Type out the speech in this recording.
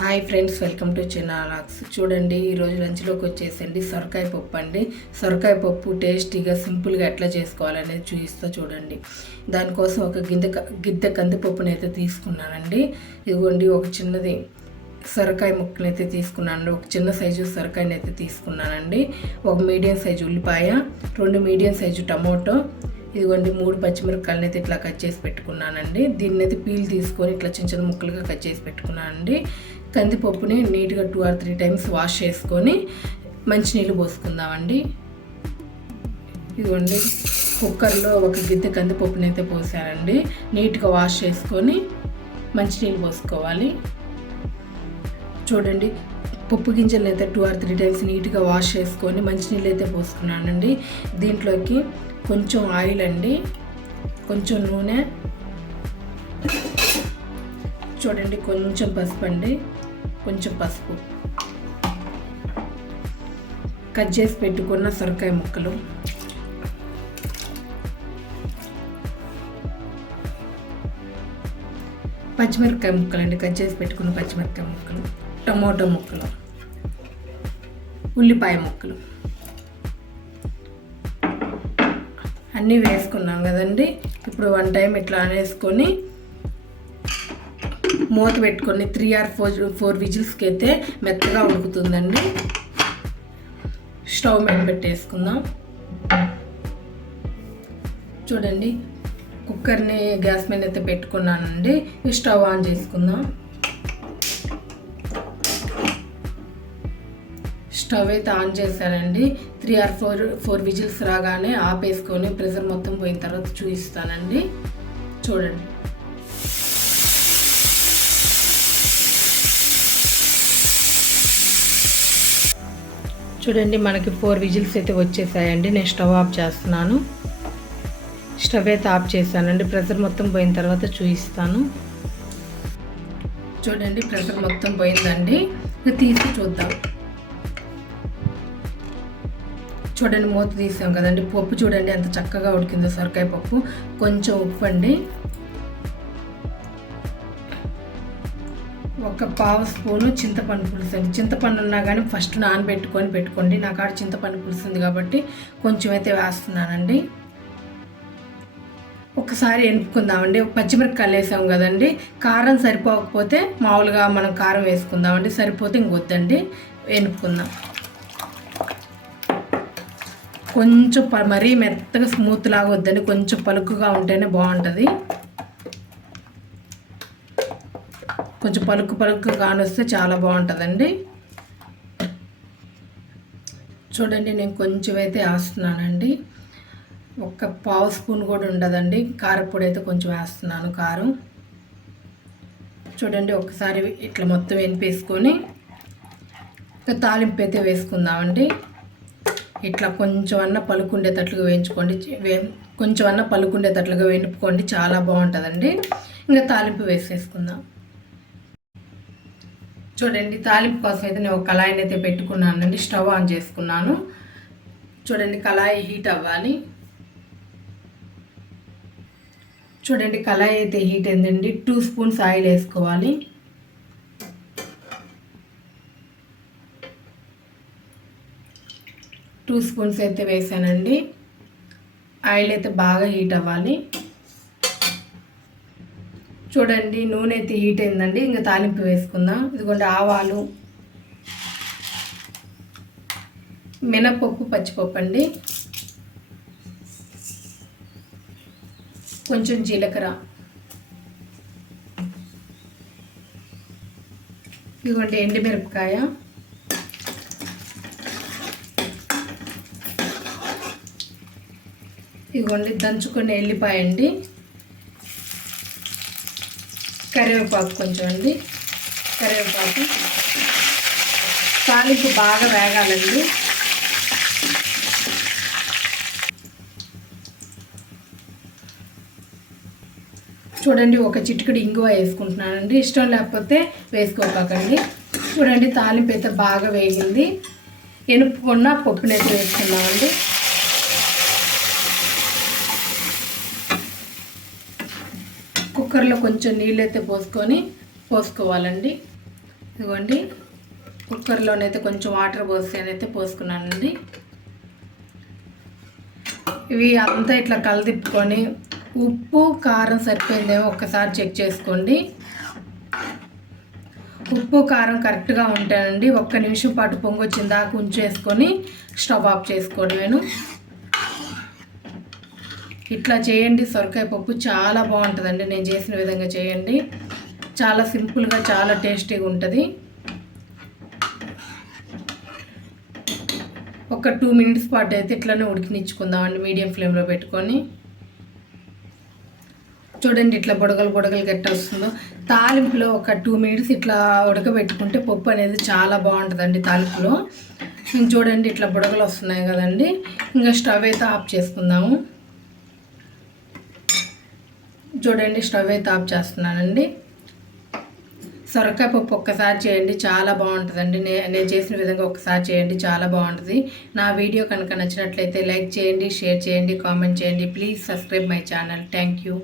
Hi friends welcome to చిన్నాలాక్స్ చూడండి ఈరోజు లంచ్లోకి వచ్చేసండి సొరకాయ పప్పు అండి. సొరకాయ పప్పు టేస్టీగా సింపుల్గా ఎట్లా చేసుకోవాలనేది చూపిస్తా చూడండి. దానికోసం ఒక గిద్దె క- గిద్దె కందిపప్పుని అయితే తీసుకున్నానండి. ఇదిగోండి ఒక చిన్నది సొరకాయ ముక్కలు అయితే తీసుకున్నాను. ఒక చిన్న సైజు సొరకాయని అయితే తీసుకున్నానండి. ఒక మీడియం సైజు ఉల్లిపాయ రెండు మీడియం సైజు టమోటో ఇదిగోండి మూడు పచ్చిమిరపకాయలని అయితే ఇట్లా కట్ చేసి పెట్టుకున్నానండి. దీన్ని అయితే పీల్ తీసుకొని ఇట్లా చిన్న చిన్న ముక్కలుగా కట్ చేసి పెట్టుకున్నానండి. కందిపప్పుని నీట్గా two or three times wash చేసుకొని మంచినీళ్ళు పోసుకుందామండి. ఇదిగోండి కుక్కర్లో ఒక గిద్దె కందిపప్పుని అయితే పోసానండి. నీట్గా వాష్ చేసుకొని మంచినీళ్ళు పోసుకోవాలి. చూడండి పప్పు గింజలు అయితే టూ ఆర్ త్రీ టైమ్స్ నీట్గా వాష్ చేసుకొని మంచినీళ్ళు అయితే పోసుకున్నానండి. దీంట్లోకి కొంచెం ఆయిల్ అండి కొంచెం నూనె చూడండి కొంచెం పసుపు అండి. కొంచెం పసుపు. కట్ చేసి పెట్టుకున్న సొరకాయ ముక్కలు. పచ్చిమిరపకాయ ముక్కలు అండి కట్ చేసి పెట్టుకున్న పచ్చిమిరపకాయ ముక్కలు. టమోటో ముక్కలు. ఉల్లిపాయ ముక్కలు. అన్నీ వేసుకున్నాం కదండి. ఇప్పుడు వన్ టైం ఇట్లా అనేసుకొని మూత పెట్టుకొని త్రీ ఆర్ ఫోర్ ఫోర్ విజిల్స్కి అయితే మెత్తగా ఉడుకుతుందండి. స్టవ్ మీద పెట్టేసుకుందాం. చూడండి కుక్కర్ని గ్యాస్ మీద అయితే పెట్టుకున్నానండి. స్టవ్ ఆన్ చేసుకుందాం. స్టవ్ అయితే ఆన్ చేశానండి. Three or four four whistles రాగానే ఆపేసుకొని ప్రెషర్ మొత్తం పోయిన తర్వాత చూపిస్తానండి. చూడండి. చూడండి మనకి ఫోర్ విజిల్స్ అయితే వచ్చేసాయండి. నేను స్టవ్ ఆఫ్ చేస్తున్నాను. స్టవ్ అయితే ఆఫ్ చేశానండి. ప్రెషర్ మొత్తం పోయిన తర్వాత చూపిస్తాను. చూడండి ప్రెషర్ మొత్తం పోయిందండి. ఇక తీసి చూద్దాం. చూడండి మూత తీసాం కదండి. పప్పు చూడండి ఎంత చక్కగా ఉడికిందో సొరకాయ పప్పు. కొంచెం ఉప్పు అండి ఒక పావు స్పూను చింతపండు పులుసు అండి. చింతపండు ఉన్నా కానీ ఫస్ట్ నానబెట్టుకొని పెట్టుకోండి. నా కాడ చింతపండు పులుసు ఉంది కాబట్టి కొంచెం అయితే వేస్తున్నానండి. ఒకసారి ఎనుపుకుందామండి పచ్చిమిరపకాయలు వేసాం కదండి. కారం సరిపోకపోతే మామూలుగా మనం కారం వేసుకుందామండి. సరిపోతే ఇంకొద్దండి. ఎనుపుకుందాం కొంచెం ప- మరీ మెత్తగా స్మూత్ లాగా వద్దండి. కొంచెం పలుకుగా ఉంటేనే బాగుంటుంది. కొంచెం పలుకు పలుకు కానొస్తే చాలా బాగుంటుందండి. చూడండి నేను కొంచెం అయితే వేస్తున్నానండి. ఒక పావు స్పూన్ కూడా ఉండదండి. కారపొడి అయితే కొంచెం వేస్తున్నాను కారం. చూడండి ఒకసారి ఇట్లా మొత్తం వెనిపేసుకొని తాలింపు అయితే వేసుకుందామండి. ఇట్లా కొంచెం అన్న పలుకుండేటట్లుగా వేయించుకోండి. వే కొంచెం అన్న పలుకుండేటట్లుగా వేయింపుకోండి. చాలా బాగుంటుందండి. ఇంకా తాలింపు వేసేసుకుందాం. చూడండి తాలింపు కోసం అయితే నేను ఒక కళాయిని అయితే పెట్టుకున్నానండి స్టవ్ ఆన్ చేసుకున్నాను. చూడండి కళాయి హీట్ అవ్వాలి. చూడండి కళాయి అయితే హీట్ అయిందండి. టూ స్పూన్స్ ఆయిల్ వేసుకోవాలి. టూ స్పూన్స్ అయితే వేసానండి. ఆయిల్ అయితే బాగా హీట్ అవ్వాలి. చూడండి నూనె అయితే హీట్ అయిందండి. ఇంకా తాలింపు వేసుకుందాం. ఇదిగోండి ఆవాలు మినపప్పు పచ్చిపప్పు అండి. కొంచెం జీలకర్ర. ఇదిగోండి ఎండుమిరపకాయ. ఇదిగోండి దంచుకునే ఎల్లిపాయ అండి కరివేపాకు కొంచెం అండి. కరివేపాకు. తాలింపు బాగా వేగాలండి. చూడండి ఒక చిటికడు ఇంగువ వేసుకుంటున్నానండి. ఇష్టం లేకపోతే వేసుకోకండి. చూడండి తాలింపు అయితే బాగా వేగింది. ఎనుపుకున్న పప్పునైతే వేసుకున్నామండి కుక్కర్లో కొంచెం నీళ్ళు అయితే పోసుకొని పోసుకోవాలండి. ఇదిగోండి. కుక్కర్లోనైతే కొంచెం వాటర్ పోసేనైతే పోసుకున్నానండి. ఇవి అంతా ఇట్లా కలదిప్పుకొని ఉప్పు కారం సరిపోయిందేమో ఒక్కసారి చెక్ చేసుకోండి. ఉప్పు కారం కరెక్ట్గా ఉంటానండి ఒక్క నిమిషం పాటు పొంగొచ్చిన దాకా ఉంచేసుకొని స్టవ్ ఆఫ్ చేసుకోవడమేను ఇట్లా చేయండి సొరకాయ పప్పు చాలా బాగుంటుందండి. నేను చేసిన విధంగా చేయండి. చాలా సింపుల్గా చాలా టేస్టీగా ఉంటుంది. ఒక టూ మినిట్స్ పాటు అయితే ఇట్లానే ఉడికినిచ్చుకుందామండి మీడియం ఫ్లేమ్లో పెట్టుకొని. చూడండి ఇట్లా బుడగలు బుడగలు గట్ట వస్తుందో. తాలింపులో ఒక టూ మినిట్స్ ఇట్లా ఉడకబెట్టుకుంటే పప్పు అనేది చాలా బాగుంటుందండి తాలింపులో. చూడండి ఇట్లా బుడగలు వస్తున్నాయి కదండి. ఇంకా స్టవ్ అయితే ఆఫ్ చేసుకుందాము. చూడండి స్టవ్ అయితే ఆఫ్ చేస్తున్నానండి. సొరకాయ పప్పు ఒక్కసారి చేయండి చాలా బాగుంటుందండి. నే నేను చేసిన విధంగా ఒకసారి చేయండి చాలా బాగుంటుంది. నా వీడియో కనుక నచ్చినట్లయితే లైక్ చేయండి షేర్ చేయండి కామెంట్ చేయండి. Please subscribe my channel. Thank you.